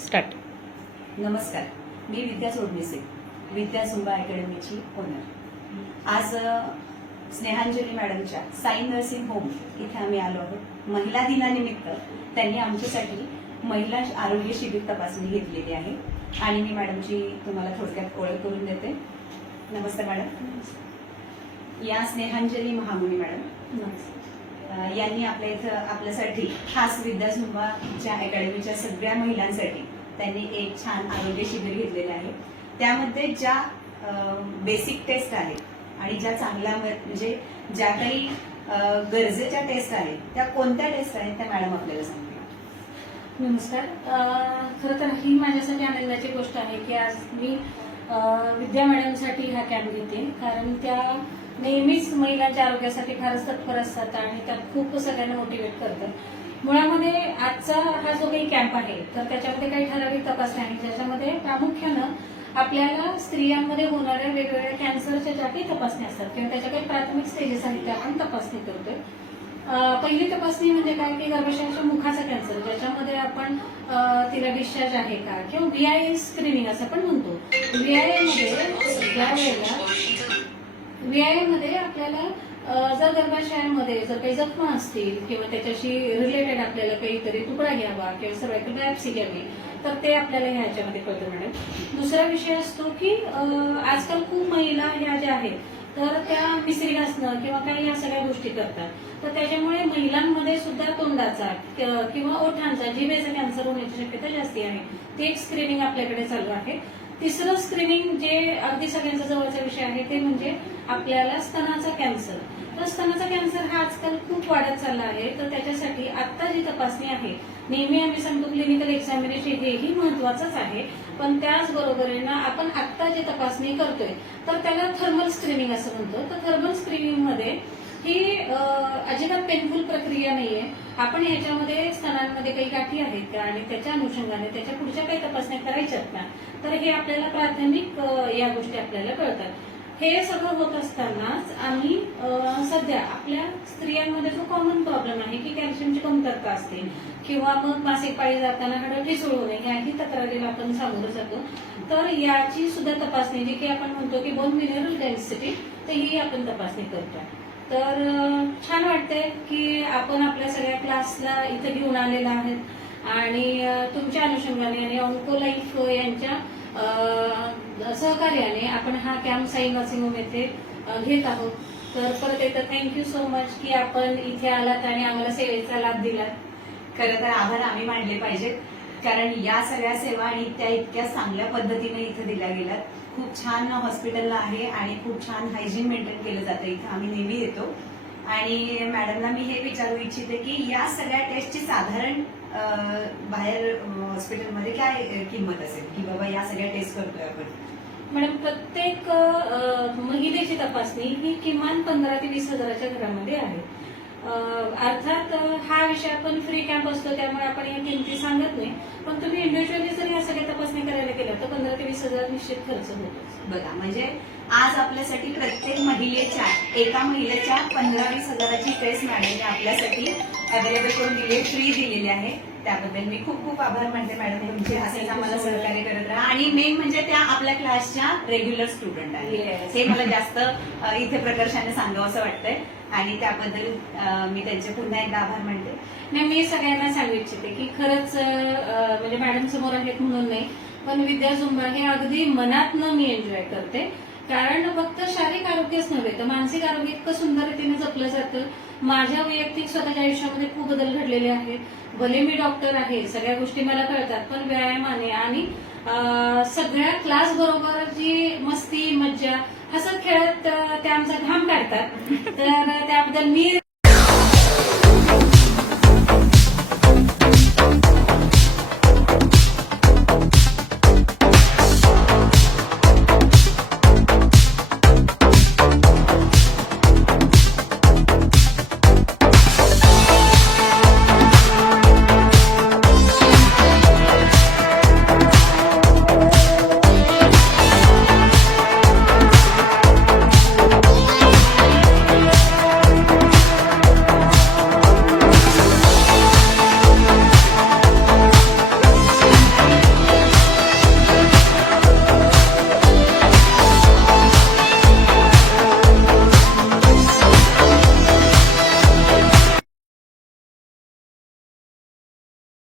Start. नमस्कार मी विद्या सोडणीसे विद्या Zumba अकॅडमीची owner. आज स्नेहांजली मॅडमच्या साई नर्सिंग होम इथे आम्ही आलो आहोत. महिला दिनानिमित्त त्यांनी आमच्यासाठी महिला आरोग्य शिबिर तपासणी घेतलेली आहे. आणि मी मॅडमची तुम्हाला थोडक्यात ओळख करून देते. नमस्ते मॅडम. या स्नेहांजली महामुनी मॅडम. यांनी आपल्या इथं आपल्यासाठी खास विद्या झुंबाच्या अकॅडमीच्या सगळ्या महिलांसाठी त्यांनी एक छान आरोग्य शिबिर घेतलेलं आहे. त्यामध्ये ज्या बेसिक टेस्ट आहेत आणि ज्या चांगल्या म्हणजे ज्या काही गरजेच्या टेस्ट आहेत त्या कोणत्या टेस्ट आहेत त्या मॅडम आपल्याला सांगतील? नमस्कार. खरं तर ही माझ्यासाठी आनंदाची गोष्ट आहे की आज मी विद्या मॅडमसाठी हा कॅम्प घेते. कारण त्या नेहमीच महिलांच्या आरोग्यासाठी फारच तत्पर असतात आणि त्या खूप सगळ्यांना मोटिवेट करतात. मुळामध्ये आजचा हा जो काही कॅम्प आहे तर त्याच्यामध्ये काही ठराविक तपासण्या आहेत. ज्याच्यामध्ये प्रामुख्यानं आपल्याला स्त्रियांमध्ये होणाऱ्या वेगवेगळ्या कॅन्सरच्या ज्या काही तपासण्या असतात. किंवा त्याच्या काही प्राथमिक स्टेजेस आहेत त्या आपण तपासणी करतोय. पहिली तपासणी म्हणजे काय? की गर्भाशयाच्या मुखाचा कॅन्सर ज्याच्यामध्ये आपण तिला डिस्चार्ज आहे का? किंवा व्हीआय स्क्रीनिंग असं पण म्हणतो. व्हीआयमध्ये ज्या वेळेला व्हीआयमध्ये आपल्याला जर गर्भाशयामध्ये जर काही जखमा असतील किंवा त्याच्याशी रिलेटेड आपल्याला काहीतरी तुकडा घ्यावा किंवा सर्वायकल बायोप्सी घ्यावी तर ते आपल्याला ह्याच्यामध्ये कळतं मॅडम. दुसरा विषय असतो की आजकाल खूप महिला ह्या ज्या आहेत तर त्या मिसरी घासणं किंवा काही या सगळ्या गोष्टी करतात. तर त्याच्यामुळे महिलांमध्ये सुद्धा तोंडाचा किंवा ओठांचा जिभेचा कॅन्सर होण्याची शक्यता जास्ती आहे. ते एक स्क्रीनिंग आपल्याकडे चालू आहे. तिसरं स्क्रीनिंग जे अगदी सगळ्यांचा जवळचा विषय आहे ते म्हणजे आपल्याला स्तनाचा कॅन्सर तर स्तनाचा कॅन्सर हा आजकाल खूप वाढत चालला आहे. तर त्याच्यासाठी आत्ता जी तपासणी आहे नेहमी आम्ही सांगतो क्लिनिकल एक्झामिनेशन हेही महत्वाचंच आहे. पण त्याचबरोबरीनं आपण आत्ता जी तपासणी करतोय तर त्याला थर्मल स्क्रीनिंग असं म्हणतो. तर थर्मल स्क्रीनिंगमध्ये ही अजिबात पेनफुल प्रक्रिया नाहीये. आपण याच्यामध्ये स्तनांमध्ये काही गाठी आहेत का आणि त्याच्या अनुषंगाने त्याच्या पुढच्या काही तपासण्या करायच्यात का? तर हे आपल्याला प्राथमिक या गोष्टी आपल्याला कळतात. हे सगळं होत असतानाच आम्ही सध्या आपल्या स्त्रियांमध्ये जो कॉमन प्रॉब्लेम आहे की कॅल्शियमची कमतरता असते किंवा मग मासिक पाळी जाताना हाडं ठिसूळ होणे याही तक्रारीला आपण सामोरं जातो. तर याची सुद्धा तपासणी जी की आपण म्हणतो की बोन मिनरल डेन्सिटी तर ही आपण तपासणी करतो तर छान वाटतंय की आपण आपल्या सगळ्या क्लासला इथं घेऊन आलेला आहेत. आणि तुमच्या अनुषंगाने आणि ऑन्को लाईफ यांच्या सहकार्याने आपण हा कॅम्प साई नर्सिंग होम येथे घेत आहोत. तर परत एकदा थँक्यू सो मच की आपण इथे आलात आणि आम्हाला सेवेचा लाभ दिलात. खरं तर आभार आम्ही मानले पाहिजेत कारण या सगळ्या सेवा आणि त्या इतक्या चांगल्या पद्धतीने इथे दिल्या गेल्यात. खूप छान हॉस्पिटलला आहे आणि खूप छान हायजीन मेंटेन केलं जातं. इथं आम्ही नेहमी येतो. आणि मॅडमला मी हे विचारू इच्छिते की या सगळ्या टेस्टची साधारण बाहेर हॉस्पिटलमध्ये काय किंमत असेल? की बाबा या सगळ्या टेस्ट करतोय आपण. मॅडम प्रत्येक महिलेची तपासणी ही किमान पंधरा ते वीस हजाराच्या घरामध्ये आहे. अर्थात हा विषय आपण फ्री कॅम्प असतो त्यामुळे आपण या किमती सांगत नाही. पण तुम्ही इंडिव्हिज्युअली जर या सगळ्या तपासणी करायला केल्या तर पंधरा ते वीस हजार निश्चित खर्च होतो. बघा म्हणजे आज आपल्यासाठी प्रत्येक महिलेच्या एका महिलेच्या पंधरा वीस हजाराची टेस्ट मॅडमने आपल्यासाठी अवेलेबल करून दिली फ्री दिलेली आहे. त्याबद्दल मी खूप खूप आभार मानते मॅडम तुमचे असेल आम्हाला सहकार्य आणि मेन म्हणजे त्या आपल्या क्लासच्या रेग्युलर स्टुडंट आहेत. हे मला जास्त इथे प्रकर्षाने सांगावं असं वाटतंय. आणि त्याबद्दल मी त्यांचे पुन्हा एकदा आभार मानते. नाही मी सगळ्यांना सांगू इच्छिते की खरंच म्हणजे मॅडम समोर आहेत म्हणून नाही पण विद्या झुंबा हे अगदी मनातनं मी एन्जॉय करते. कारण फक्त शारीरिक आरोग्यच नव्हे तर मानसिक आरोग्य इतकं सुंदर रीतीने जपलं जातं. माझ्या वैयक्तिक स्वतःच्या आयुष्यामध्ये खूप बदल घडलेले आहेत. भले मी डॉक्टर आहे सगळ्या गोष्टी मला कळतात पण व्यायामाने आणि सगळ्या क्लास बरोबर जी मस्ती मज्जा हसत खेळत ते आमचा घाम काढतात. तर त्याबद्दल मी